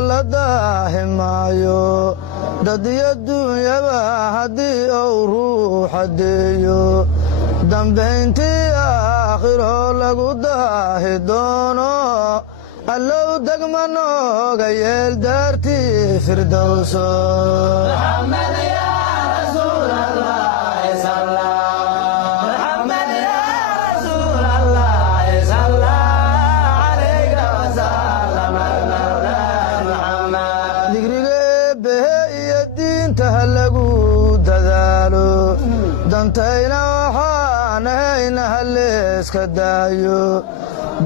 la daahimaayo dadiyo dunyaba haddii uu ruuxadeeyo dambayntii aakhiro lagu daahi doono allow degma nooga yeel daartii firdowso lagu dadaalo dantayna waxaan ahayna halleeska daayo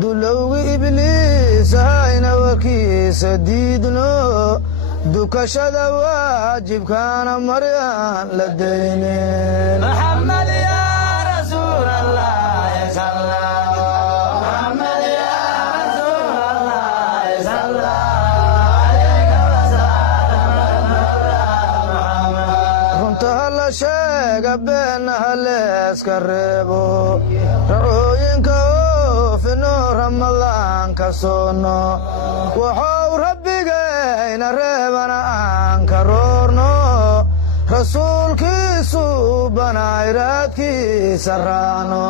dulowgi ibliis ahayna warkiisa diidno dukashada waajibkaana maryaan la daynin sheega beenna halleeska reebo racooyinka oofino ramadaanka soono waxuu rabbigayna reebana aan ka roorno rasuulkiisu banaayraadkiisa raacno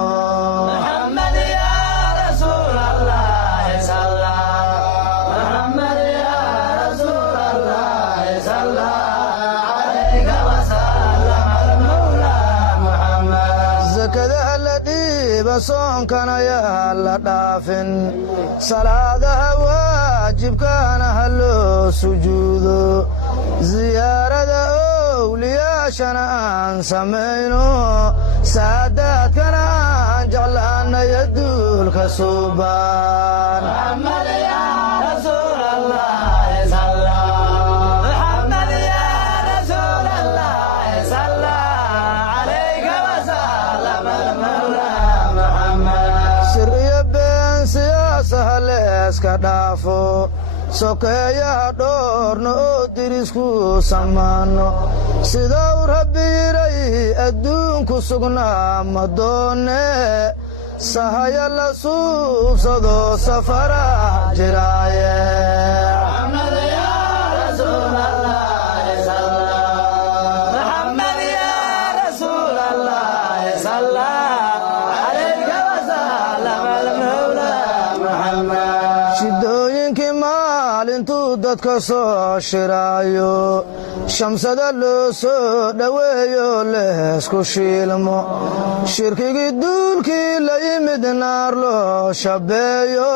zakadaha la dhiiba soonkana yaa la dhaafin salaadaha waajibkaana ha loo sujuudo ziyaarada owliyaashana aan samayno saadaadkana aan jeclaanaya duulka suubaan halleeska dhaafo sokeeyaha dhoorno oo dirisku samaanno sidou rabbi yiray adduunku sugnaa ma doonne sahaya la suubsado safara jiraaye shidooyinkii maalintuu dadka soo shiraayo shamsada loo soo dhoweeyo leesku shiilmo shirkigii duulkii la yimid naar loo shabeeyo